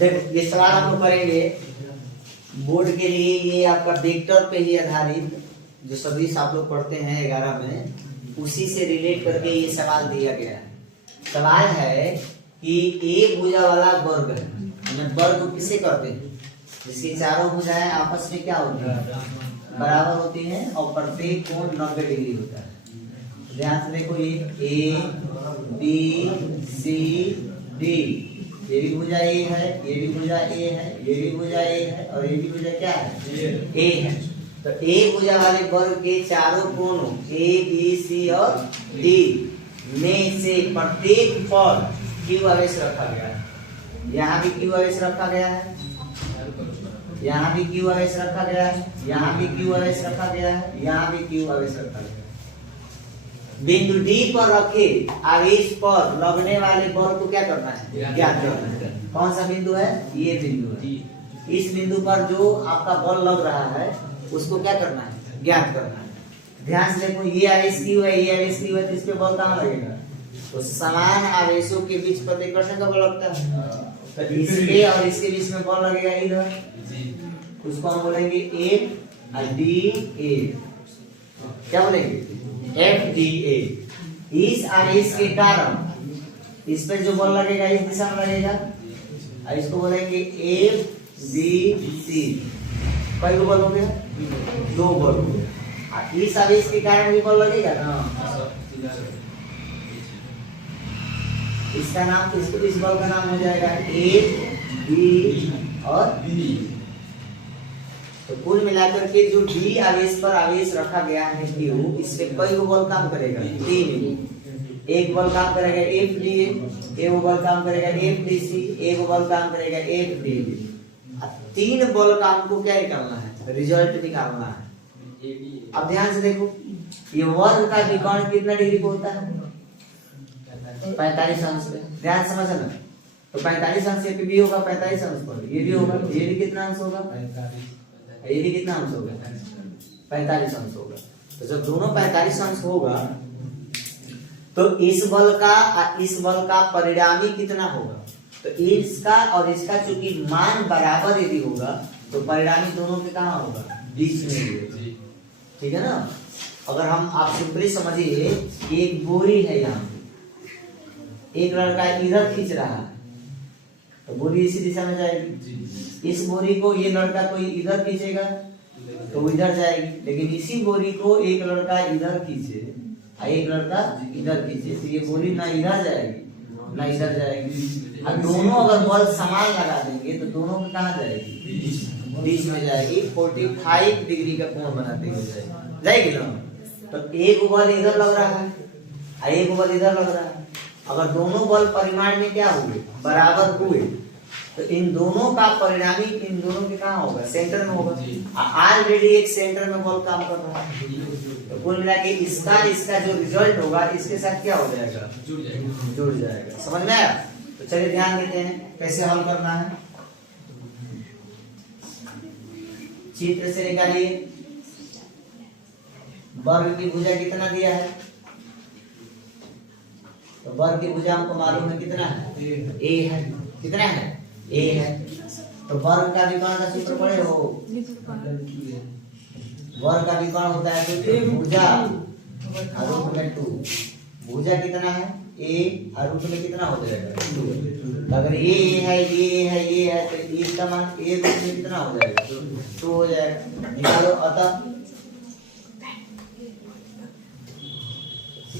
देखो ये सवाल हम लोग करेंगे बोर्ड के लिए। ये आपका वेक्टर पे ही आधारित जो सदिश आप लोग पढ़ते हैं 11 में, उसी से रिलेट करके ये सवाल दिया गया है। सवाल है कि एक भुजा वाला वर्ग है, हमें वर्ग किसे कहते हैं? जिसकी चारों भुजाएं आपस में क्या होती है? बराबर होती हैं और प्रत्येक कोण 90 डिग्री होता है। ध्यान से देखो, ये ए बी सी डी, ये भी भुजा ए है, ये भी भुजा ए है, ये भी भुजा ए है और ये भी भुजा क्या है? ए है। तो एक भुजा वाले वर्ग के चारों कोणों ए बी सी और डी में से प्रत्येक पर क्यू आवेश रखा गया है। यहाँ भी क्यू आवेश रखा गया है, यहाँ भी क्यू आवेश रखा गया है, यहाँ भी क्यू आवेश रखा गया है, यहाँ भी क्यू आवेश रखा गया है। बिंदु डी पर रखे आवेश पर लगने वाले बल को क्या करना है? ज्ञात करना है। कौन सा बिंदु है? ये बिंदु है। इस बिंदु पर जो आपका बल लग रहा है उसको क्या करना है? ज्ञात करना है। ध्यान से देखो, ये आवेश क्यू है, ये आवेश क्यू है, तो इस पे बल कहाँ लगेगा? तो समान आवेशों के बीच प्रतिकर्षण का बल लगता है, तो इसके और इसके बीच में बल लगेगा इधर। उसको हम बोलेंगे एफ डी ए। क्या बोलेंगे? F D A. इस आवेश के कारण इस पर जो बल लगेगा इस दिशा में लगेगा, और इसको बोलेंगे एफ बी सी। कई को बल हो गया? 2 बल हो गया। इस आवेश के कारण भी बल लगेगा ना। इसका नाम, इस बल का नाम हो जाएगा ए बी और बी। तो कुल मिलाकर के जो डी आवेश पर आवेश रखा गया है क्यू, इस पे कई बल काम करेगा? 3। एक बल काम करेगा एफ डी ए, एक बल काम करेगा एफ डी सी, एक बल काम करेगा एफ डी बी। 3 बल का हमको क्या निकालना है? रिजल्ट निकालना है। अब ध्यान से देखो, ये वर्ग का विकर्ण कितना डिग्री को होता है? 45 अंश पे। ध्यान समझना, तो 45 अंश पे भी होगा, 45 अंश पर ये भी होगा। ये भी कितना अंश होगा? ये भी कितना अंश होगा? 45 अंश होगा। तो जब दोनों 45 अंश होगा तो इस बल का परिणामी कितना होगा? तो इसका और इसका चूंकि मान बराबर यदि होगा तो परिणामी दोनों के कहाँ होगा? बीच में होगा। ठीक है ना। अगर हम आप सिंपली समझिए, एक बोरी है, यहाँ एक लड़का इधर खींच रहा है तो बोरी इसी दिशा में जाएगी। इस बोरी को ये लड़का कोई इधर खींचेगा तो इधर जाएगी, लेकिन इसी बोरी को एक लड़का इधर खींचे और एक लड़का इधर खींचे तो ये बोरी ना इधर जाएगी ना इधर जाएगी। अब दोनों अगर बल समान लगा देंगे तो दोनों में कहाँ जाएगी? बीच में जाएगी। 45 डिग्री का कोण बनाते हुए जाएगी ना। तो एक बल इधर लग रहा है और एक बल इधर लग रहा है। अगर दोनों बल परिमाण में क्या हुए? बराबर हुए, तो इन दोनों का परिणामी इन दोनों के कहाँ होगा? सेंटर में होगा। ऑलरेडी एक सेंटर में बल काम कर रहा है, तो कुल मिला के इसका जो रिजल्ट होगा इसके साथ क्या हो जाएगा? जुड़ जाएगा। समझ में आया? तो चलिए ध्यान देते हैं कैसे हल करना है। चित्र से निकालिए, वर्ग की भुजा कितना दिया है? तो वर्ग की भुजा हमको मालूम है कितना है? ए है। कितना है? ए है। तो वर्ग का विकर्ण का सूत्र पढ़े हो? वर्ग का विकर्ण होता है भुजा रूट में 2। भुजा कितना है? ए और रूट में कितना हो जाएगा? 2। अगर ए है, ये है, ये है, तो इसका मान ए रूट में कितना हो जाएगा? 2 हो जाएगा। निकालो। अतः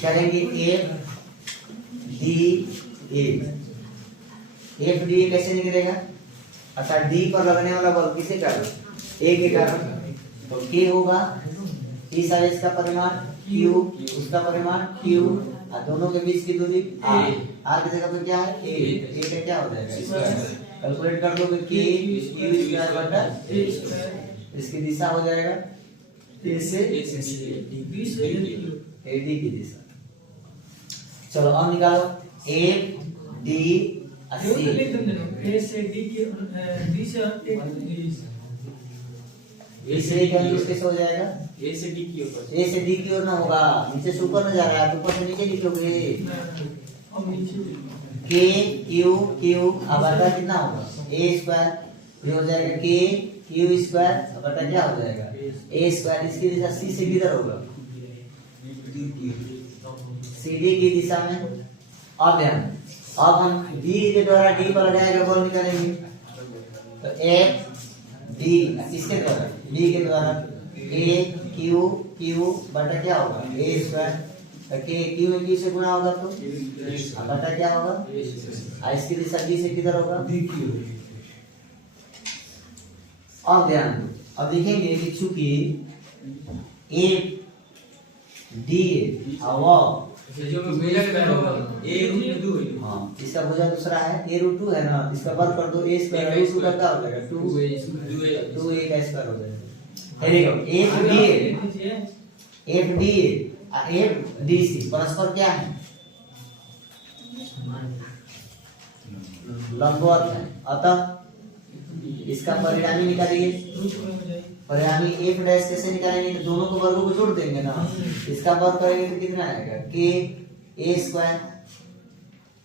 करेंगे F D A. F D A कैसे निकलेगा? अर्थात डी पर लगने वाला बल किसे कारण? ए के कारण। तो के होगा इस आवेश का परिमाण क्यू, उसका परिमाण क्यू, और दोनों के बीच की दूरी आर। आर की जगह पे क्या है? ए का क्या हो जाएगा? कैलकुलेट कर दोगे के क्यू स्क्वायर बटा इसकी दिशा हो जाएगा ए से डी की दिशा। चलो अब निकालो एफ डी सी। ए से डी की डी से ए से क्या कैसे हो जाएगा? ए से डी की ओर। ए से डी की ओर ना होगा, नीचे से ऊपर में जा रहा है, ऊपर से नीचे लिखोगे। अब नीचे के क्यू क्यू अब बटा कितना होगा ए स्क्वायर, ये हो जाएगा के क्यू स्क्वायर अब बटा क्या हो जाएगा ए स्क्वायर। इसकी दिशा सी से किधर होगा सीडी की दिशा में। अब ध्यान, अब हम डी के द्वारा डी पर लगाएगा बॉल निकालेंगे तो एफ डी किसके द्वारा डी के द्वारा ए क्यू क्यू बटा क्या होगा ए स्क्वायर, के क्यू में क्यू से गुणा होगा तो अब बटा क्या होगा और इसकी दिशा डी से किधर होगा डी क्यू। अब ध्यान, अब देखेंगे कि चूंकि ए डी और जो में भुजा के बराबर होगा ए रूट 2 है। हाँ इसका भुजा दूसरा है ए रूट 2 है ना, इसका वर्ग कर दो ए स्क्वायर रूट 2 का क्या हो जाएगा 2 a का स्क्वायर हो जाएगा। देखो F D F D C परस्पर क्या है लंबवत है, अतः इसका परिणामी निकालिए। परिणामी एफ डैश कैसे निकालेंगे तो दोनों को वर्गों को जोड़ देंगे ना, इसका वर्ग करेंगे तो कितना आएगा के ए स्क्वायर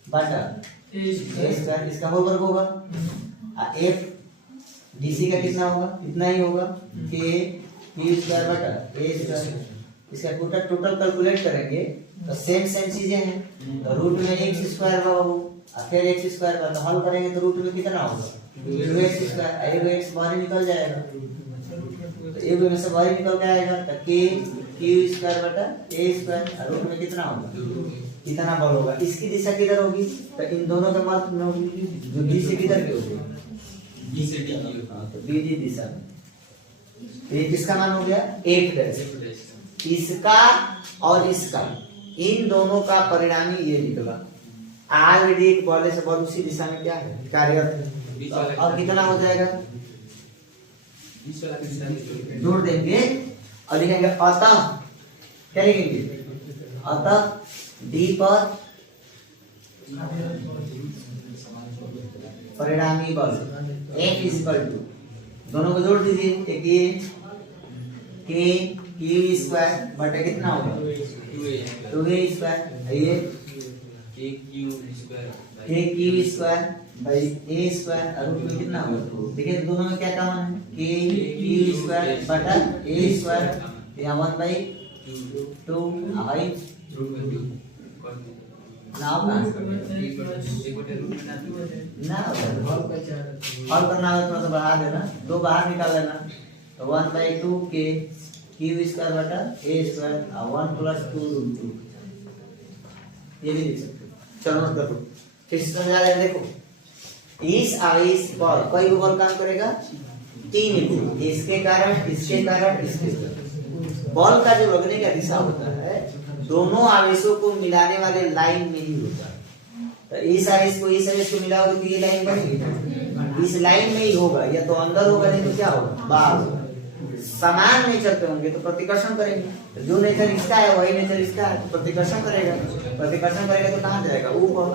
बटा ए स्क्वायर, इसका होल वर्ग होगा। एफ डीसी का कितना होगा इतना ही होगा के क्यू स्क्वायर बटा ए स्क्वायर। इसका टोटल कैलकुलेट करेंगे तो सेम चीजें हैं, तो रूट में एक्स स्क्वायर होगा और फिर एक्स स्क्वायर का तो हल करेंगे तो रूट में कितना होगा 2x स्क्वायर, एक्स बाहर निकल जाएगा तो एक में से बाहर निकल के आएगा तो के क्यू स्क्वायर बटा ए स्क्वायर और रूट में कितना होगा कितना बल होगा। इसकी दिशा किधर होगी तो इन दोनों के मध्य में होगी, जो डी से किधर की होगी बी से डी तो बी डी दिशा में। तो ये किसका मान हो गया एफ डैश। इसका और इसका इन दोनों का परिणामी ये निकला। ऑलरेडी एक बॉल से बॉल उसी दिशा में क्या है कार्यरत है और कितना हो जाएगा जोड़ देंगे और लिखेंगे अतः क्या लिखेंगे अतः डी पर परिणामी बल F इक्वल टू दोनों को जोड़ दीजिए एक ये के क्यू स्क्वायर बटे कितना होगा 2a स्क्वायर ये के क्यू स्क्वायर के क्यू स्क्वायर भाई a स्क्वायर और रूट में कितना होगा देखिए दोनों में क्या कॉमन है के क्यू स्क्वायर बटा a स्क्वायर यहाँ 1/2 आई नाम ना हल करना है थोड़ा सा बढ़ा देना दो बाहर निकाल लेना तो 1/2 के क्यू स्क्वायर बटा a स्क्वायर और 1 + 2 रूट 2 ये भी लिख सकते हो। चलो मत करो फिर से समझा रहे हैं। देखो इस आवेश पर कोई बल काम करेगा 3 इनपुट इसके कारण इसके बल का जो लगने का दिशा होता है दोनों आवेशों को मिलाने वाले लाइन में ही होता है। तो इस आवेश को मिलाओगे तो ये लाइन बनेगी इस लाइन में ही होगा या तो अंदर होगा नहीं तो क्या होगा बाहर होगा। समान नेचर पे होंगे तो प्रतिकर्षण करेंगे, जो नेचर इसका है वही नेचर इसका है तो प्रतिकर्षण करेगा तो कहाँ जाएगा ऊपर,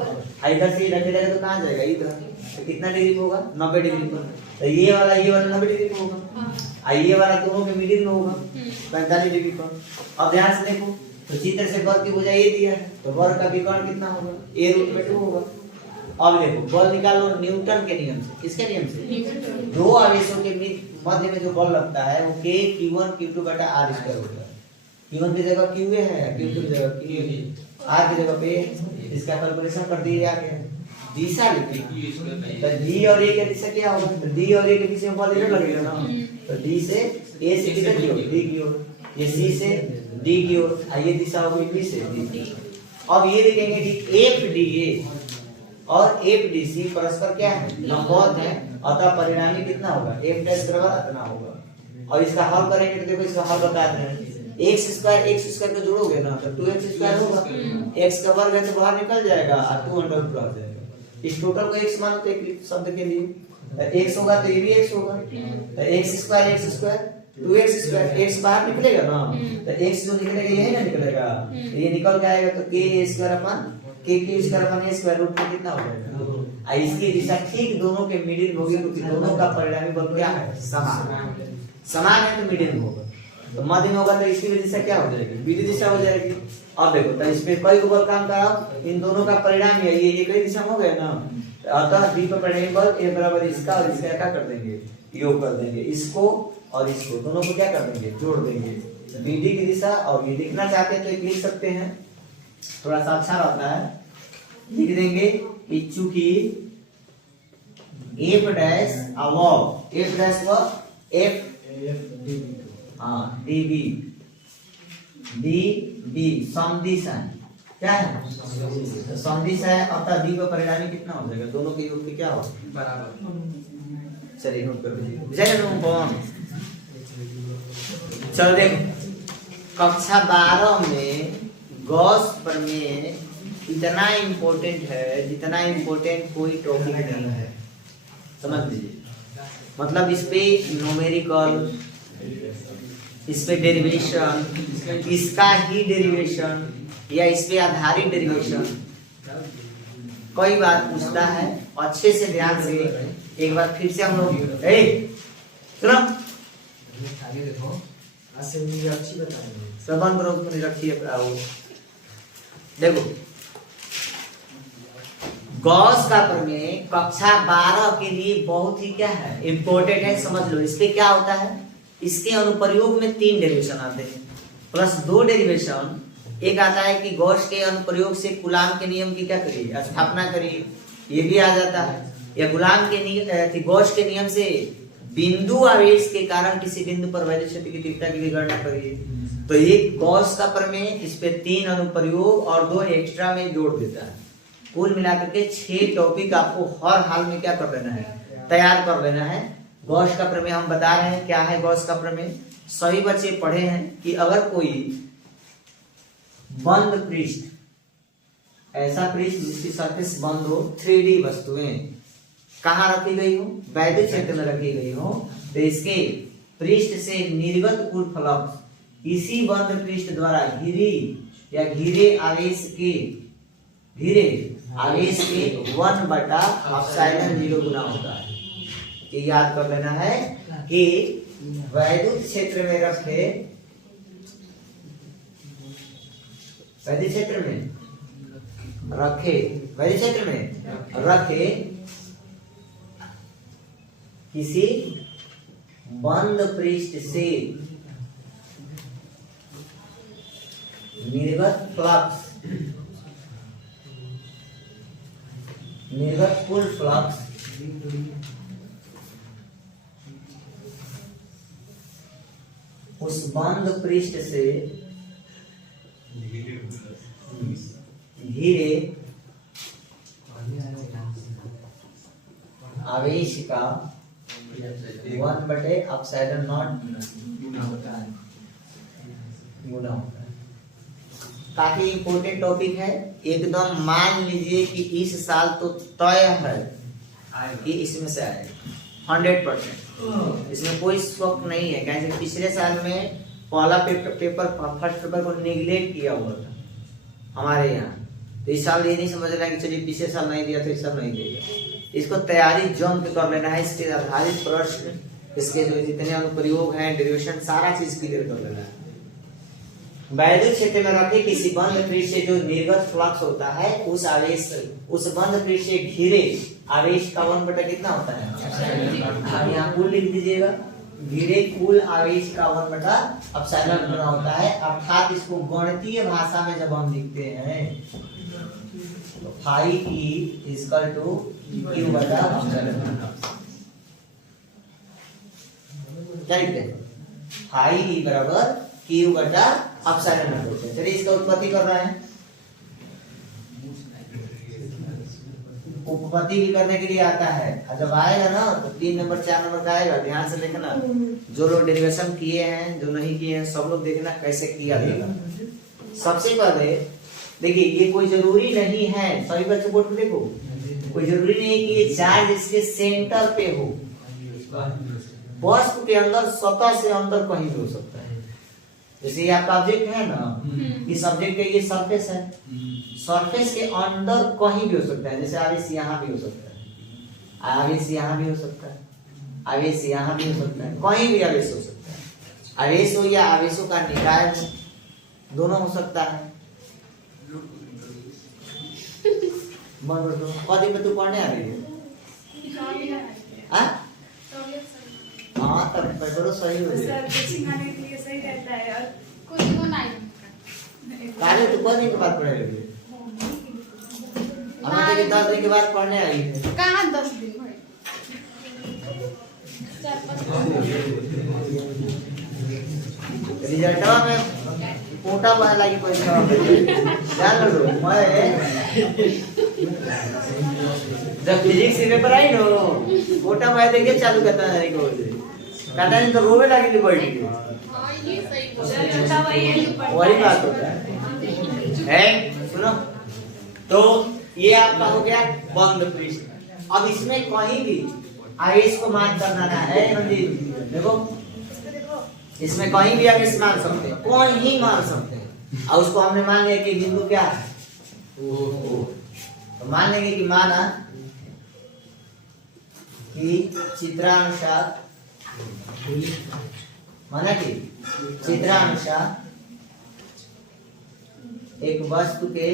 इधर से इधर जाएगा तो कहाँ जाएगा इधर, तो कितना डिग्री पे होगा 90 डिग्री पर। तो ये वाला 90 डिग्री पे होगा ये वाला दोनों के मिडिल में होगा 45 डिग्री पर। अब ध्यान से देखो तो चित्र से बल की भुजा ये दिया है तो बल का विकर्ण कितना होगा a रूट में 2 होगा। अब देखो बल निकालो न्यूटन के नियम से, किसके नियम से दो आवेशों के मध्य में जो बल लगता है वो k q1 q2 बटा r स्क्वायर होता है। q1 की जगह qa है q2 की जगह qa r की जगह पे इसका कैलकुलेशन कर दिया गया दिशा लिखी तो d और a के दिशा क्या होगा तो d और a के बीच में बल इधर लगेगा ना तो d से a से किधर की ओर d की ओर, ये c से d की ओर ये दिशा होगी b से d। अब ये देखेंगे कि fda और FDC परस्पर क्या है लंबवत है अतः परिणामी कितना होगा f डैश बराबर इतना होगा। और इसका हल करेंगे तो देखो इसका हल बताते हैं x स्क्वायर को जोड़ोगे ना तो 2x स्क्वायर होगा x का वर्ग है तो बाहर निकल जाएगा और 2 अंडर रूट आ जाएगा। इस टोटल को x मान लो एक शब्द के लिए x होगा तो ये भी x होगा तो x square 2x square x बाहर निकलेगा ना तो x जो निकलेगा यही ना निकलेगा ये निकल के आएगा तो k square upon k cube square upon a square root में कितना हो जाएगा। इसकी दिशा ठीक दोनों के मिडिल में होगी क्योंकि दोनों का परिणामी बल क्या है समान है तो मिडिल में होगा। तो मध्य में होगा तो इसकी भी दिशा क्या हो जाएगी, विधि दिशा हो जाएगी। अब देखो तो इस पे कई को बल काम कराओ, इन दोनों का परिणाम ये एक ही दिशा में हो गया ना। अतः डी पर परिणामी बल ए बराबर इसका और इसका क्या कर देंगे, योग कर देंगे, इसको और इसको दोनों को क्या कर देंगे, जोड़ देंगे। विधि की दिशा और ये लिखना चाहते हैं तो एक लिख सकते हैं, थोड़ा सा अच्छा रहता है, लिख देंगे कि चूंकि F dash above F dash व F D B D B सदिश है, क्या है सदिश है, अतः डी का परिणामी कितना हो जाएगा, दोनों के योग क्या हो बराबर। चलिए नोट कर लीजिए। चलो देख कक्षा 12 में गॉस प्रमेय इतना इम्पोर्टेंट है जितना इम्पोर्टेंट कोई टॉपिक नहीं है, समझ लीजिए। मतलब इस पे न्यूमेरिकल, इस पे डेरिवेशन, इसका ही डेरिवेशन या इस पे आधारित डेरिवेशन कई बार पूछता है। अच्छे से ध्यान से एक बार फिर से हम लोग सुनो आगे देखो अच्छी बताएंगे सबन बरोबर रखिए। देखो गॉस का प्रमेय कक्षा 12 के लिए बहुत ही क्या है, इंपॉर्टेंट है, समझ लो। इसके क्या होता है, इसके अनुप्रयोग में 3 डेरिवेशन आते हैं प्लस 2 डेरिवेशन। एक आता है कि गॉस के अनुप्रयोग से कूलाम के नियम की क्या करिए, स्थापना करिए, ये भी आ जाता है। या कूलाम के नियम, गॉस के नियम से बिंदु आवेश के कारण किसी बिंदु पर वैद्युत क्षेत्र की तीव्रता की गणना करिए। तो ये गॉस का प्रमेय, इस पे 3 अनुप्रयोग और 2 एक्स्ट्रा में जोड़ देता है। कुल मिलाकर के 6 टॉपिक आपको हर हाल में क्या कर लेना है, तैयार कर लेना है। गॉस का प्रमेय हम बता रहे हैं क्या है। गॉस का प्रमेय सभी बच्चे पढ़े हैं कि अगर कोई बंद पृष्ठ, ऐसा पृष्ठ जिसकी सरफेस बंद हो, 3D वस्तुएं कहाँ रखी गई हो, वैद्युत क्षेत्र में रखी गई हो, तो इसके पृष्ठ से निर्गत कुल फ्लक्स इसी बंद पृष्ठ द्वारा घिरे आवेश के 1/ε0 गुना होता है। ये याद कर लेना है कि वैद्युत क्षेत्र में रखे, वैद्युत क्षेत्र में रखे किसी बंद पृष्ठ से निर्गत फ्लक्स, निर्गत कुल फ्लक्स उस बंद पृष्ठ से घिरे आवेश का 1/ε0 गुना होता है। काफी इंपोर्टेंट टॉपिक है, एकदम मान लीजिए कि इस साल तो तय है कि इसमें से आएगा 100%। इसमें कोई शक नहीं है, कैसे पिछले साल में पहला पेपर फर्स्ट पेपर को निगलेक्ट किया हुआ था हमारे यहाँ। तो इस साल ये नहीं समझना कि चलिए पिछले साल नहीं दिया तो इस साल नहीं देगा। इसको तैयारी जम कर लेना है, इसके आधारित प्रश्न, इसके जो जितने अनुप्रयोग हैं, डेरिवेशन, सारा चीज क्लियर कर लेना है। वैद्युत क्षेत्र में रखे किसी बंद पृष्ठ से जो निर्गत फ्लक्स होता है, उस आवेश, उस बंद पृष्ठ से घिरे आवेश का 1 कितना होता है, अब यहाँ कुल लिख दीजिएगा, घिरे कुल आवेश का 1/ε गुना होता है। अर्थात इसको गणितीय भाषा में जब हम लिखते हैं तो phi E equal to Q/ε। क्या लिखते हैं, फाई ई बराबर Q/ε। चलिए इसका उत्पत्ति कर रहे हैं। उत्पत्ति भी करने के लिए आता है, जब आएगा ना तो 3 नंबर 4 नंबर का आएगा, ध्यान से देखना। जो लोग डेरिवेशन किए हैं, जो नहीं किए हैं, सब लोग देखना कैसे किया जाएगा। सबसे पहले देखिए, ये कोई जरूरी नहीं है, सभी बच्चों बोर्ड में देखो, कोई जरूरी नहीं है कि ये चार्ज इसके सेंटर पे हो, वस्तु के अंदर सतह से अंदर कहीं भी हो सकता है। जैसे ये आपका ऑब्जेक्ट है ना, इस ऑब्जेक्ट का ये सरफेस है, सरफेस के अंदर कहीं भी हो सकता है। जैसे आवेश यहाँ भी हो सकता है, आवेश यहाँ भी हो सकता है, आवेश यहाँ भी हो सकता है, कहीं भी आवेश हो सकता है। आवेश हो या आवेशों का निकाय हो, दोनों हो सकता है। कदी में तू पढ़ने आ रही है? हाँ तब पेपरों सही हो जाए। काले तू कदी के बाद पढ़े रही है? हमें तो 10 दिन के बाद पढ़ने आई है। कहाँ 10 दिन हुए? 4-5 रिजल्टवा में कोटा बना लगी परीक्षा में जान लो। मैं जब फिजिक्स के पेपर आई नो कोटा में देखिए चालू करता है को कहता नहीं तो रोवे लगी थी बैठ के। हां ये सही बोला वही बात होता है। सुनो तो ये आपका हो गया बंद पृष्ठ। अब इसमें कहीं भी आवेश को मान करना ना है मंदिर देखो, इसमें कहीं भी आवेश मान सकते हैं, कोई ही मान सकते हैं। और उसको हमने मान लिया कि बिंदु क्या है तो मान लेंगे कि माना कि चित्रानुसार माना कि चित्रानुसार एक वस्तु के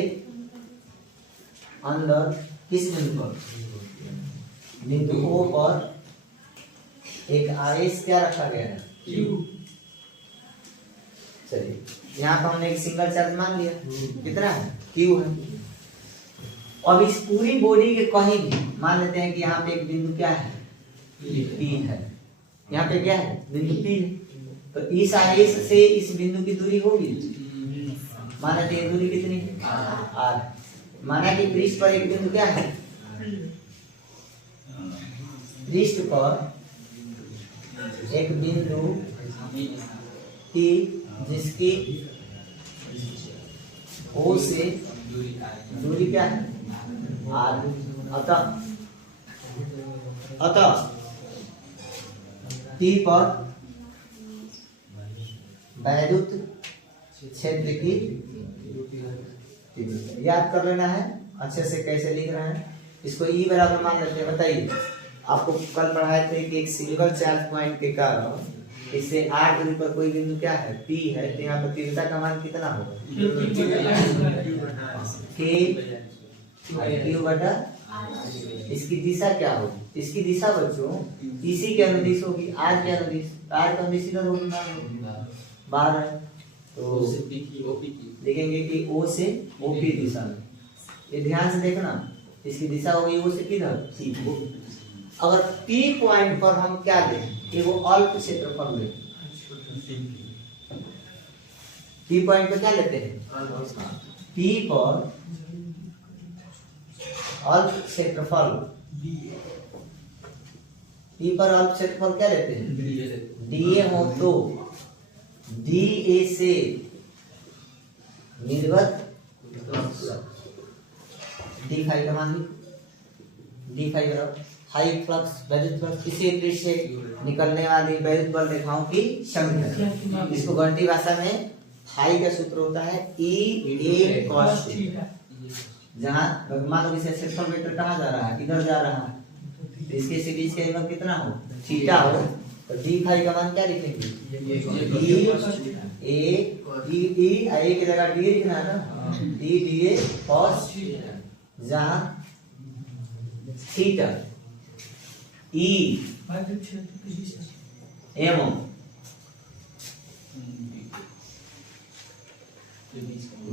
अंदर किस बिंदु पर बिंदु O पर एक आवेश क्या रखा गया है Q। चलिए यहाँ पर हमने एक सिंगल चार्ज मान लिया कितना है Q है। अब इस पूरी बॉडी के कहीं भी मान लेते हैं कि यहाँ पे एक बिंदु क्या है P है, यहाँ पे क्या है बिंदु P है। तो इस आवेश से इस बिंदु की दूरी होगी माना कि दूरी कितनी है R। माना कि पृष्ठ पर एक बिंदु क्या है पृष्ठ पर एक बिंदु T जिसकी O से दूरी क्या है R। अतः T पर वैद्युत क्षेत्र की याद कर लेना है अच्छे से कैसे लिख रहे हैं इसको E बराबर मान लेते हैं। बताइए आपको कल पढ़ाए थे कि एक सिंगल चार्ज पॉइंट के कारण इससे R दूरी पर कोई बिंदु क्या है P है तो यहाँ पर तीव्रता का मान कितना होगा K Q बटा इसकी दिशा क्या होगी इसकी दिशा बच्चों इसी के अनुदिश होगी R के अनुदिश R का अनुदिश इधर होगी 12 है तो देखेंगे कि O से OP दिशा में ये ध्यान से देखना इसकी दिशा होगी O से किधर P। अगर P पॉइंट पर हम क्या लें कि वो अल्प क्षेत्रफल लें P पॉइंट पर क्या लेते हैं P पर अल्प क्षेत्रफल P पर अल्प क्षेत्रफल क्या लेते हैं DA हो तो DA से निर्गत D5 का मान D5 बराबर हाई फ्लक्स वैद्युत फ्लक्स किसी पृष्ठ से निकलने वाली वैद्युत बल रेखाओं की संख्या। इसको गणितीय भाषा में हाई का सूत्र होता है E/A cos θ। जहाँ मान लो इसे क्षेत्रफल वेक्टर कहाँ जा रहा है इधर जा रहा है तो इसके से बीच का एंगल कितना हो थीटा हो तो D5 का मान क्या लिखेंगे E/A की जगह D लिखना है ना E/DA cos जहाँ थीटा E एवं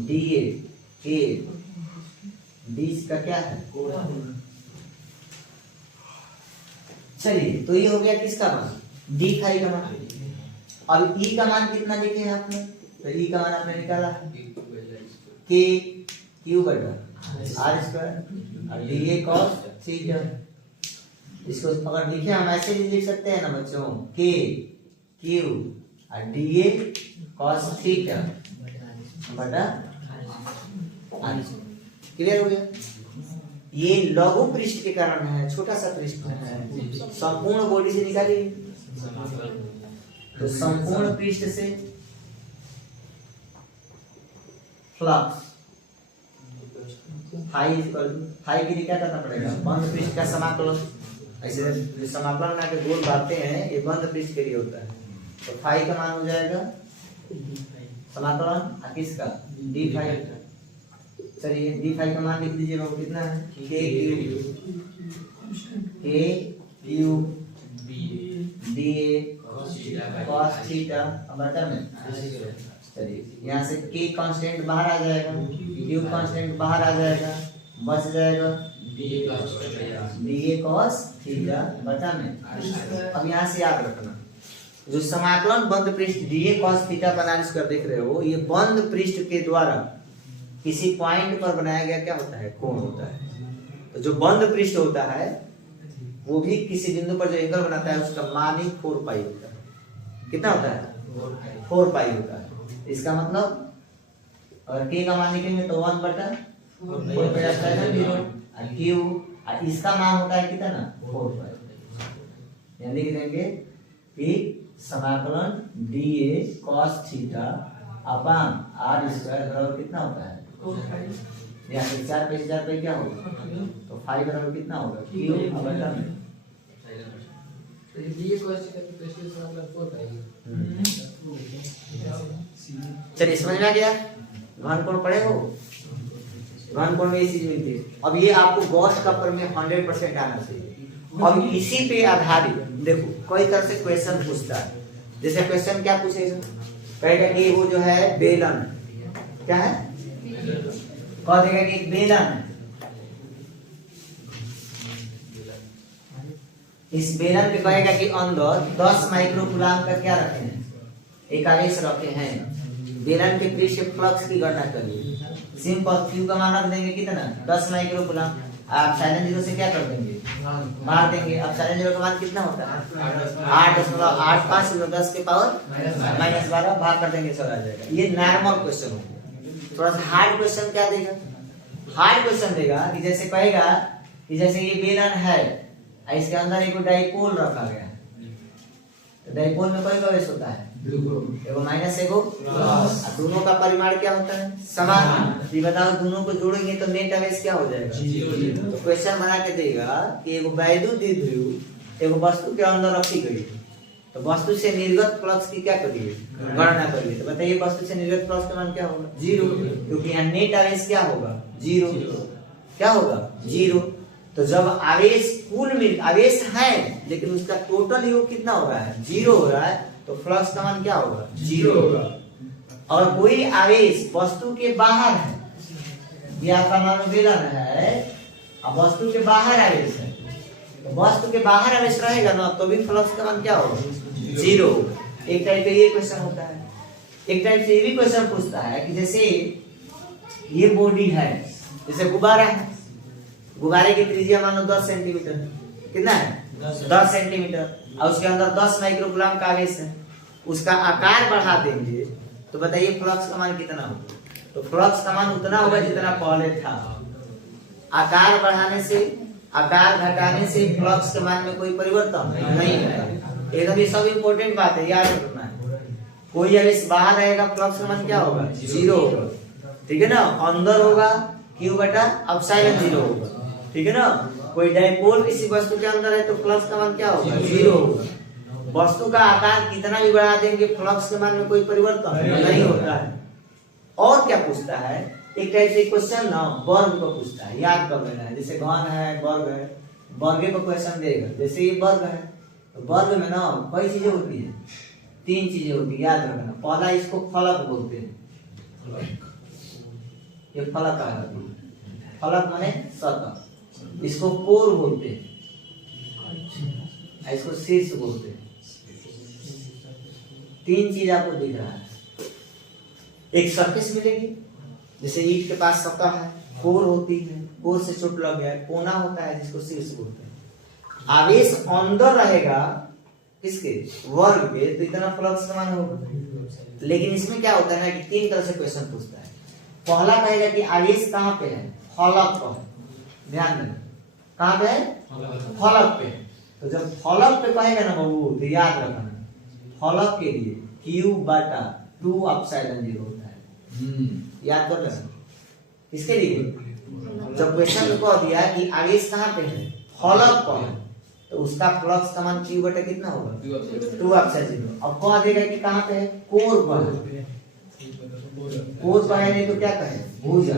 DA के बीच का क्या है चलिए तो ये हो गया किसका मान D5 का मान। अब E का मान कितना लिखे हैं आपने तो E का मान आपने निकाला K Q बटा R स्क्वायर और DA cos थीटा। इसको अगर लिखे हम ऐसे भी लिख सकते हैं ना बच्चों K Q और DA cos थीटा बटा R। क्लियर हो गया। ये लघु पृष्ठ के कारण है छोटा सा पृष्ठ है संपूर्ण बॉडी से निकालिए तो संपूर्ण पृष्ठ से फ्लक्स हाई के लिए क्या करना पड़ेगा बंद पृष्ठ का समाकलन। ऐसे जो समाकलन ना के गोल बातें हैं ये बंद पृष्ठ के लिए होता है तो फाई का मान हो जाएगा समाकलन किसका डी फाई। चलिए डी फाई का मान लिख दीजिएगा, वो कितना है के Q D A cos theta बटा में। चलिए यहाँ से के कांस्टेंट बाहर आ जाएगा, क्यू कांस्टेंट बाहर आ जाएगा, बच जाएगा डी ए कॉस थीटा बटा में। अब यहाँ से याद रखना जो समाकलन बंद पृष्ठ डी ए कॉस थीटा का एनालिसिस कर देख रहे हो, ये बंद पृष्ठ के द्वारा किसी पॉइंट पर बनाया गया क्या होता है कोण होता है। तो जो बंद पृष्ठ होता है वो भी किसी बिंदु पर जो एंगल बनाता है उसका मान ही 4 पाई होता है। कितना होता है 4 पाई होता है। इसका मतलब अगर के का मान लिखेंगे तो 1 बटा 4 पाई आता है ना 0, और क्यू और इसका मान होता है कितना 4 पाई। यानी लिख देंगे कि समाकलन d A cos theta upon r square बराबर कितना होता है 4 पाई। यहाँ से 4 पे क्या होगा तो 5 बराबर कितना होगा क्यू बटा में। तो ये डी ए cos थीटा की प्रेशर से मतलब 4 पाई। चलिए समझ में आ गया। घनकोण पढ़े हो, घनकोण में ये चीज मिलती है। अब ये आपको गॉस कपर में 100% आना चाहिए। अब इसी पे आधारित देखो कई तरह से क्वेश्चन पूछता है। जैसे क्वेश्चन क्या पूछेगा, कहेगा कि वो जो है बेलन क्या है, कह देगा कि एक बेलन है, इस बेलन पे कहेगा कि अंदर 10 माइक्रोकूलम का क्या रखे हैं एक आवेश रखे हैं। बेलन के पृष्ठ फ्लक्स की गणना करिए। सिंपल क्यू का मान रख देंगे कितना 10 माइक्रोकूलम। आप साइलेंट जीरो से क्या कर देंगे मार देंगे। अब साइलेंट जीरो का मान कितना होता है 8.85 10 के पावर -12 भाग कर देंगे सर आ जाएगा। ये नॉर्मल क्वेश्चन हो गया। थोड़ा सा हार्ड क्वेश्चन क्या देगा, हार्ड क्वेश्चन देगा कि जैसे कहेगा कि जैसे ये बेलन है इसके अंदर एक डाइपोल रखा गया है। तो डाइपोल में कोई आवेश होता है एगो माइनस एगो प्लस, दोनों का परिमाण क्या होता है समान। ये बताओ दोनों को जोड़ेंगे तो नेट आवेश क्या हो जाएगा। तो क्वेश्चन बना के देगा कि एगो वैद्युत द्विध्रुव एगो वस्तु के अंदर रखी गई, तो वस्तु से निर्गत फ्लक्स की क्या करिए गणना करिए। तो बताइए वस्तु से निर्गत फ्लक्स का मान क्या होगा 0, क्योंकि यहाँ नेट आवेश क्या होगा 0। क्या होगा 0। तो जब आवेश कुल मिल आवेश है लेकिन उसका टोटल योग कितना हो रहा है 0 हो रहा है, तो फ्लक्स का मान क्या होगा 0 होगा। और कोई आवेश वस्तु के बाहर है, ये आपका मान बेलन है, अब वस्तु के बाहर आवेश है, तो वस्तु के बाहर आवेश रहेगा ना तो भी फ्लक्स का मान क्या होगा 0। एक टाइप का ये क्वेश्चन होता है। एक टाइप से ये भी क्वेश्चन पूछता है कि जैसे ये बॉडी है, जैसे गुब्बारा है, गुब्बारे की त्रिज्या मानो 10 सेंटीमीटर, कितना है 10 सेंटीमीटर, और उसके अंदर 10 माइक्रोकूलम का आवेश है। उसका आकार बढ़ा देंगे तो बताइए फ्लक्स का मान कितना होगा। तो फ्लक्स का मान उतना होगा जितना पहले था। आकार बढ़ाने से आकार घटाने से फ्लक्स के मान में कोई परिवर्तन नहीं है। एकदम ये सब इम्पोर्टेंट बात है, याद रखना है। कोई आवेश बाहर रहेगा फ्लक्स का मान क्या होगा 0 होगा, ठीक है ना। अंदर होगा क्यू बटा अपसाइलन 0 होगा, ठीक है ना। कोई डाइपोल किसी वस्तु के अंदर है तो फ्लक्स का मान क्या होगा 0 होगा। वस्तु का आकार कितना भी बढ़ा देंगे फ्लक्स के मान में कोई परिवर्तन नहीं होता है। और क्या पूछता है, एक टाइप से क्वेश्चन ना वर्ग को पूछता है, याद कर लेना है। जैसे घन है वर्ग है, वर्ग को क्वेश्चन देगा। जैसे ये वर्ग है तो वर्ग में ना कई चीजें होती है, 3 चीजें होती है, याद रखना। पहला इसको फलक बोलते हैं, ये फलक है, फलक माने सतह। इसको कोर बोलते हैं, इसको शीर्ष बोलते हैं। 3 चीज आपको दिख रहा है। एक सरफेस मिलेगी, जैसे ईंट के पास सतह है, कोर होती है, कोर से चोट लग गया, कोना होता है जिसको शीर्ष बोलते हैं। आवेश अंदर रहेगा किसके वर्ग के, तो इतना फ्लक्स समान होगा। लेकिन इसमें क्या होता है कि 3 तरह से क्वेश्चन पूछता है। पहला कहेगा कि आवेश कहाँ पे है, फलक पर, ध्यान देना कहाँ पे है फलक पे। तो जब फलक पे कहेगा ना बाबू तो याद रखना फलक के लिए Q बटा 2 अपसाइलन 0 होता है, याद कर लेना। इसके लिए जब क्वेश्चन में कह दिया कि आवेश कहाँ पे है फलक पर है, तो उसका फ्लक्स का मान Q बटा कितना होगा 2 एप्सिलॉन। अब कह देगा कि कहाँ पे है कोर पर, कोर पर है नहीं तो क्या कहे भुजा,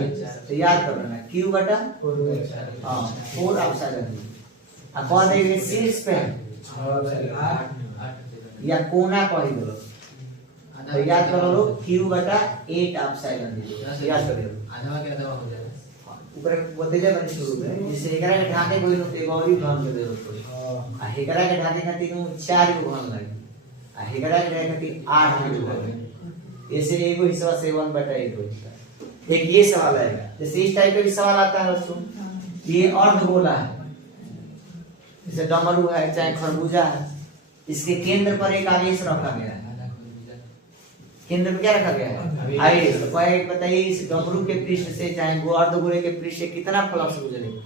तो याद कर लेना Q बटा 4 एप्सिलॉन। अब कह देगा शीर्ष पे या कोना कही दो तो याद करो लो Q बटा 8 एप्सिलॉन याद करियो आधा के आधा हो जाएगा ऊपर बदले बने शुरू में जैसे एकरा के ढाके कोई नो एक और ही घन के देरो तो आ एकरा के ढाके खातिर नु 4 गो घन लागी आ एकरा के ढाके खातिर 8 गो घन ऐसे एगो हिस्सा 7 बटा 8 होता है। एक ये सवाल आएगा जैसे इस टाइप का भी सवाल आता है दोस्तों, ये अर्धगोला है जैसे डमरू है चाहे खरबूजा है, इसके केंद्र पर एक आवेश रखा गया है, केंद्र में क्या रखा गया है आवेश। तो कोई बताइए इस डमरू के पृष्ठ से चाहे अर्धगोले के पृष्ठ से कितना फ्लक्स गुजरेगा।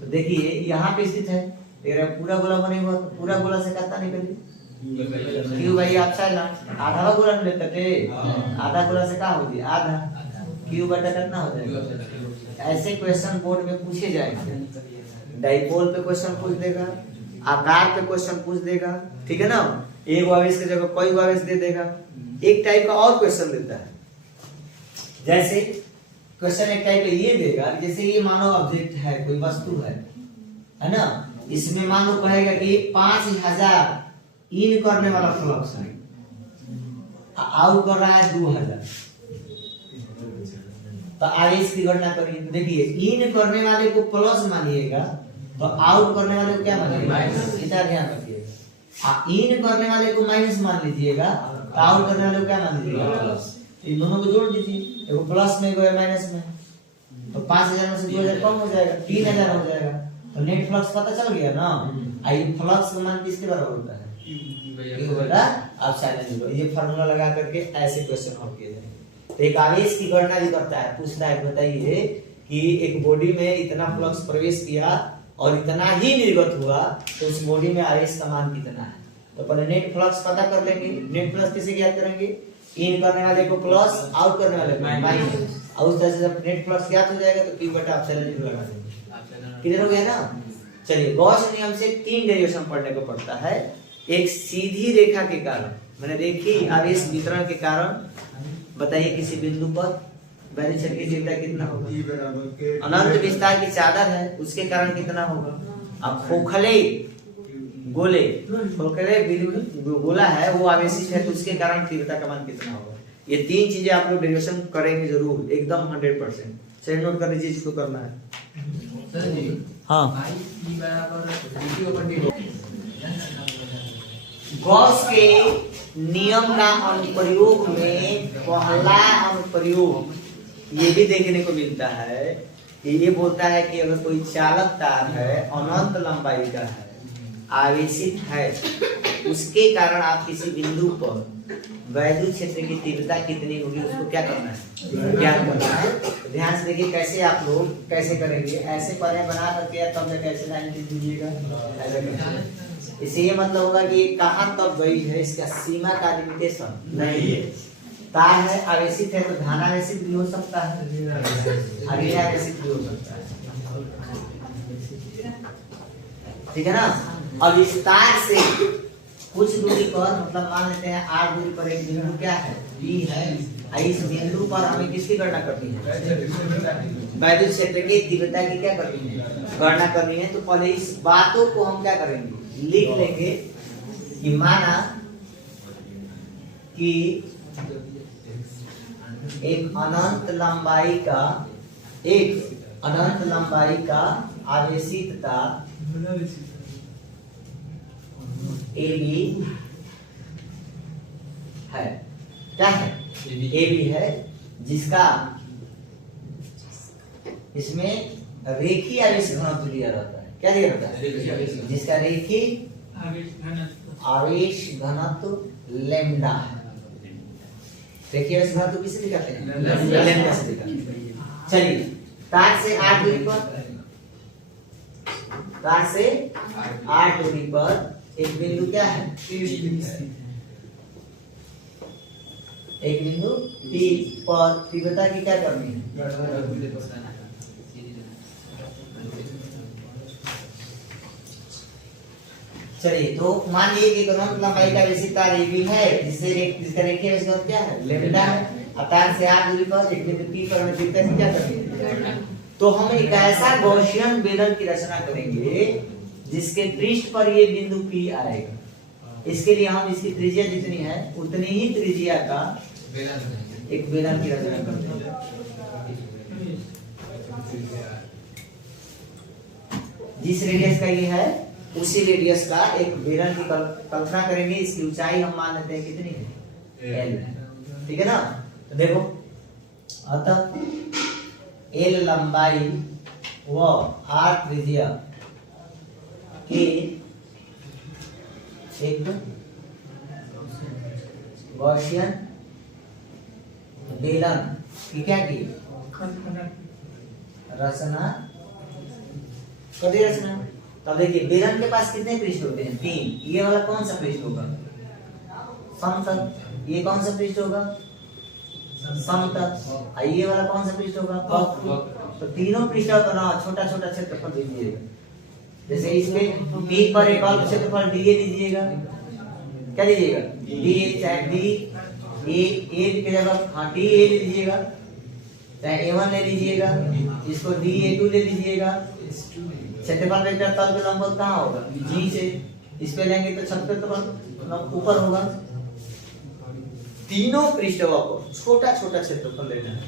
तो देखिए यहाँ पे स्थित है, तेरा पूरा गोला बनेगा तो पूरा गोला से कितना निकले Q भाई एप्सिलॉन आधा गोला में लेते थे, आधा गोला से क्या हो गया आधा Q बटा कितना हो जाएगा। ऐसे क्वेश्चन बोर्ड में पूछे जाएंगे, डाइपोल पे क्वेश्चन पूछ देगा, आकार पे क्वेश्चन पूछ देगा, ठीक है ना, एक आवेश की जगह कोई आवेश दे देगा। एक टाइप का और क्वेश्चन देता है, जैसे क्वेश्चन एक टाइप का ये देगा जैसे ये मानो ऑब्जेक्ट है कोई वस्तु है ना, इसमें मान लो कहेगा कि 5000 इन करने वाला फ्लक्स है, आउट कर रहा है 2000, तो आवेश की गणना करिए। देखिए इन करने वाले को प्लस मानिएगा तो आउट करने वाले को क्या मानिएगा इतना ध्यान रखिएगा। इन करने वाले को माइनस मान लीजिएगा, आउट करने वाले को क्या मान लीजिएगा प्लस। इन दोनों को जोड़ दीजिए, एगो प्लस में एगो माइनस में, तो 5000 में से 2000 कम हो जाएगा 3000 हो जाएगा, तो नेट फ्लक्स पता चल गया ना। आई फ्लक्स का मान किसके बराबर होता है Q बटा एप्सिलॉन। ये फार्मूला लगा करके ऐसे क्वेश्चन हल किए जाएंगे। तो एक आवेश की गणना भी करता है, पूछता है बताइए कि एक बॉडी में इतना फ्लक्स प्रवेश किया और इतना ही निर्गत हुआ तो उस बॉडी में आवेश का मान कितना है। तो पहले नेट फ्लक्स पता कर लेंगे, नेट फ्लक्स किसे ज्ञात करेंगे, इन करने वाले को प्लस आउट करने वाले को माइनस, और उस तरह से जब नेट फ्लक्स ज्ञात हो जाएगा तो Q बटा एप्सिलॉन लगा देंगे। क्लियर हो गया ना। चलिए गॉस नियम से 3 डेरिवेशन पढ़ने को पड़ता है। एक सीधी रेखा के कारण मैंने रेखीय आवेश वितरण के कारण बताइए किसी बिंदु पर वैल्यू की तीव्रता कितना होगा। अनंत विस्तार की चादर है उसके कारण कितना होगा। अब खोखले गोले गोला है वो आवेशित है तो उसके कारण तीव्रता का मान कितना होगा। ये 3 चीजें आप लोग डेरिवेशन करेंगे जरूर एकदम 100%। चलिए नोट कर लीजिए जिसको करना है। सर जी हाँ E बराबर dt ओवर dt गॉस के नियम का अनुप्रयोग में पहला अनुप्रयोग ये भी देखने को मिलता है कि ये बोलता है कि अगर कोई चालक तार है अनंत लंबाई का है आवेशित है उसके कारण आप किसी बिंदु पर वैद्युत क्षेत्र की तीव्रता कितनी होगी उसको क्या करना है ज्ञात करना है। ध्यान से देखिए कैसे आप लोग कैसे करेंगे, ऐसे पढ़े बना करके तब तक कैसे लाइन लिख दीजिएगा ऐसा करके। इससे ये मतलब होगा कि कहाँ तक गई है इसका सीमा का लिमिटेशन नहीं है। तार है आवेशित है तो धनावेशित भी हो सकता है, ऋणावेशित भी हो सकता है, ठीक है ना। अब इस तार से कुछ दूरी पर मतलब मान लेते हैं r दूरी पर एक बिंदु क्या है B है, इस बिंदु पर हमें किसकी गणना करनी है वैद्युत क्षेत्र की तीव्रता की क्या करनी है गणना करनी है। तो पहले इस बातों को हम क्या करेंगे लिख लेंगे कि माना कि एक अनंत लंबाई का आवेशित तार AB है, क्या है AB है जिसका इसमें रेखीय आवेश घनत्व दिया रहता है। क्या दिया रहता है जिसका रेखीय आवेश घनत्व लैम्डा है। रेखीय आवेश घनत्व किसे दिखाते हैं लैम्डा से दिखाते हैं। चलिए तार से 8 दूरी पर एक बिंदु क्या है एक बिंदु P पर तीव्रता की क्या करनी है चलिए तो मान लीजिए कि इकोनॉमिक लंबाई का बेसिक तार AB है, जिसका रेखीय विस्कोण क्या है, लैम्डा है। तार से r दूरी पर एक बिंदु P पर हमें दिखता है क्या करेंगे, तो हम एक ऐसा गॉसियन बेलन की रचना करेंगे जिसके पृष्ठ पर ये बिंदु P आएगा। इसके लिए हम इसकी त्रिज्या जितनी है उतनी ही त्रिज्या का एक बेलन की रचना करते हैं। जिस रेडियस का ये है उसी रेडियस का एक बेलन की कल्पना करेंगे। इसकी ऊंचाई हम मान लेते हैं कितनी है, L, ठीक है ना। तो देखो, अतः L लंबाई व R त्रिज्या के एक गॉसियन बेलन की क्या की रचना कर दी रचना। तब देखिए बेलन के पास कितने पृष्ठ होते हैं, 3। ये वाला कौन सा पृष्ठ होगा, समतल। ये कौन सा पृष्ठ होगा, समतल। ये वाला कौन सा पृष्ठ होगा, वक्र। तो तीनों पृष्ठों का ना छोटा छोटा क्षेत्रफल दीजिएगा। जैसे इसमें P पर एक अल्प क्षेत्रफल dA लीजिएगा, क्या लीजिएगा, dA, चाहे D A की जगह हाँ dA ले लीजिएगा, चाहे A1 ले लीजिएगा, इसको dA2 ले लीजिएगा। क्षेत्रफल वेक्टर तल के लंबवत कहाँ होगा, G से। इस पे लेंगे तो छत पे तो ऊपर होगा। तीनों पृष्ठों को छोटा छोटा क्षेत्रफल लेना है।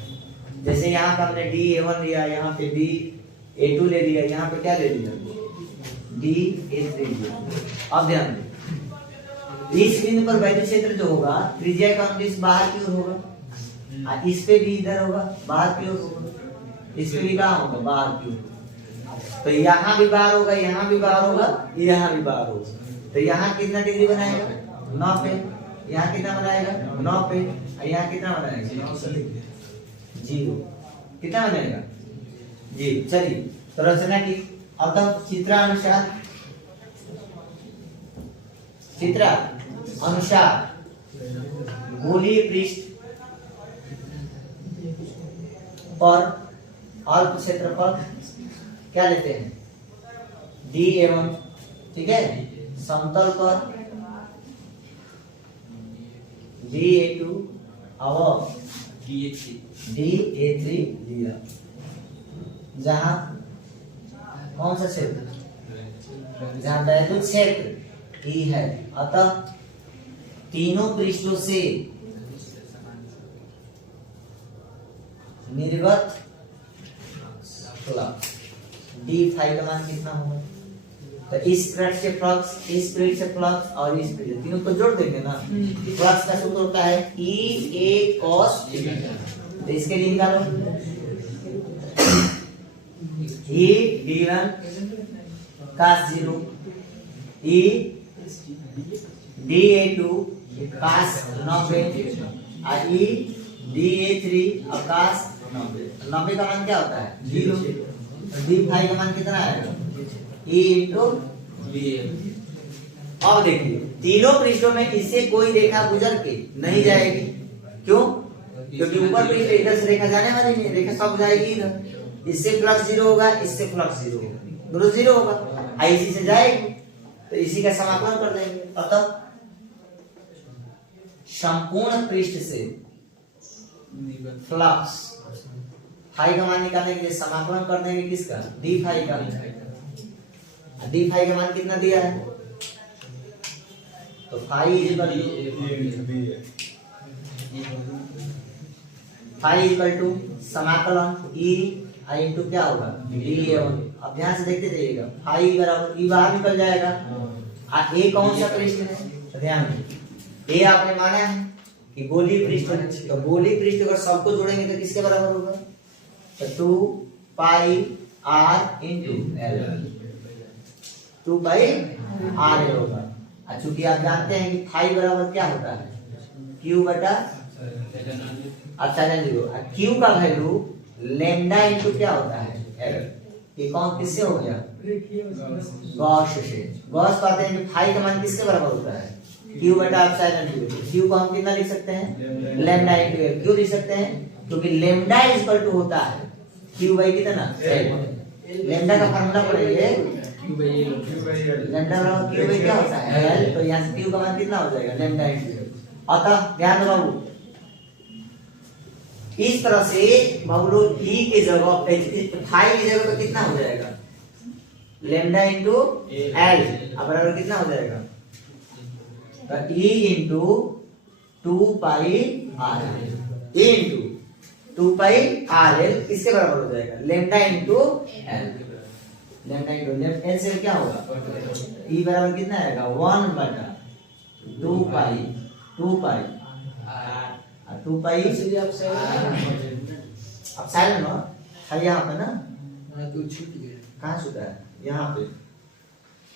जैसे यहाँ का हमने dA1 लिया, यहाँ पे dA2 ले लिया, यहाँ पे क्या ले लिया, dA3 लिया। अब ध्यान दें, इस बिंदु पर वैद्युत क्षेत्र जो होगा त्रिज्या का अंश बाहर की ओर होगा, इस पे भी इधर होगा बाहर की ओर होगा, इस पे भी कहाँ होगा, बाहर की ओर। तो यहाँ भी बाहर होगा, यहाँ भी बाहर होगा, यहाँ भी बाहर होगा। तो यहाँ कितना डिग्री बनाएगा, 9 पे। यहाँ कितना बनाएगा, 9 पे। यहाँ कितना बनाएगा, 0। कितना बनाएगा, 0। चलिए तो रचना की। अतः चित्रानुसार गोलीय पृष्ठ पर अल्प क्षेत्रफल क्या लेते हैं, dA1, ठीक है। समतल पर dA2 और dA3 लिया। जहां कौन सा क्षेत्र, जहां वैद्युत क्षेत्र E है। अतः तीनों पृष्ठों से निर्गत फ्लक्स d5 का मान कितना होगा, तो इस पृष्ठ से फ्लक्स, इस पृष्ठ से फ्लक्स और इस पृष्ठ, तीनों को जोड़ देंगे ना। फ्लक्स का सूत्र होता है EA cos थीटा। तो इसके लिए निकालो, E d1 cos 0, E dA2 cos 90 और E dA3 और cos 90 का मान क्या होता है, 0। d5 का मान कितना आएगा, E into dA। अब देखिए तीनों पृष्ठों में इससे कोई रेखा गुजर के नहीं जाएगी। क्यों, क्योंकि ऊपर पृष्ठ इधर से रेखा जाने वाली नहीं, रेखा सब जाएगी इधर। इससे फ्लक्स 0 होगा, इससे फ्लक्स 0 होगा, दोनों 0 होगा। इसी से जाएगी तो इसी का समाकलन कर देंगे। अतः संपूर्ण पृष्ठ से फ्लक्स फाई का मान निकालने के लिए समाकलन कर देंगे किसका, डी फाई का। डी फाई का मान कितना दिया है, तो फाई इक्वल टू समाकलन ई आई इंटू क्या होगा, dA1। अब ध्यान से देखते जाइएगा, फाई बराबर ई बाहर निकल जाएगा। और ए कौन सा पृष्ठ है, तो ध्यान दें, ए आपने माना है कि गोलीय पृष्ठ है। तो गोलीय पृष्ठ अगर सबको जोड़ेंगे तो किसके बराबर होगा, तो 2 पाई r इंटू एल, 2 पाई r एल होगा। और चूंकि आप जानते हैं कि फाई बराबर क्या होता है, q बटा एप्सिलॉन 0। q का वैल्यू लैम्डा इंटू क्या होता है, एल। ये कौन किससे हो गया, गॉस से। गॉस पाते हैं कि फाई का मान किसके बराबर होता है, q बटा एप्सिलॉन 0। q को हम कितना लिख सकते हैं, लैम्डा इंटू एल। क्यों लिख सकते हैं, क्योंकि लैम्डा इक्वल टू होता है q बाई कितना, लैम्डा का फार्मूला पढ़ेंगे क्यू बाई एल लैम्डा बराबर क्यू बाई क्या होता है एल, तो यहाँ से क्यू का मान कितना हो जाएगा लैम्डा इंटू। अतः ध्यान दो बाबू, इस तरह से बाबू लोग ई की जगह फाई की जगह पे कितना हो जाएगा लैम्डा इंटू एल, अब बराबर कितना हो जाएगा ई इंटू 2 पाई आर एल, ई इंटू 2 पाई आर एल किसके बराबर हो जाएगा lambda into L, lambda into L से क्या होगा ई बराबर कितना आएगा 1 बटा 2 पाई 2 पाई 2 पाई इसलिए आप सही अब साइलेंट हो है यहाँ पे ना, हां तो छूट गया कहाँ छूटा है यहाँ पे।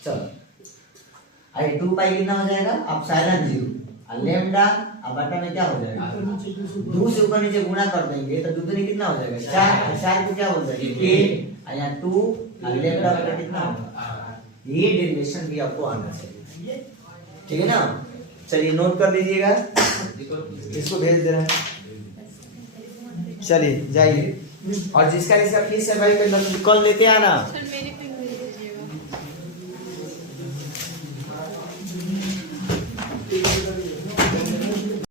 चलो अरे 2 पाई कितना हो जाएगा अब साइलेंट 0 और लैम्डा अब बटा में क्या हो जाएगा 2 से ऊपर नीचे गुणा कर देंगे तो दूसरी कितना हो जाएगा 4, 4 को क्या हो जाएगा 3 और यहाँ 2 और लैम्डा बटा कितना होगा, ये डेरिवेशन भी आपको आना चाहिए, ठीक है ना। चलिए नोट कर लीजिएगा, इसको भेज दे रहे हैं, चलिए जाइए। और जिसका जिसका फीस है भाई कल लेते आना। सर मेरे पे भेज दीजिएगा।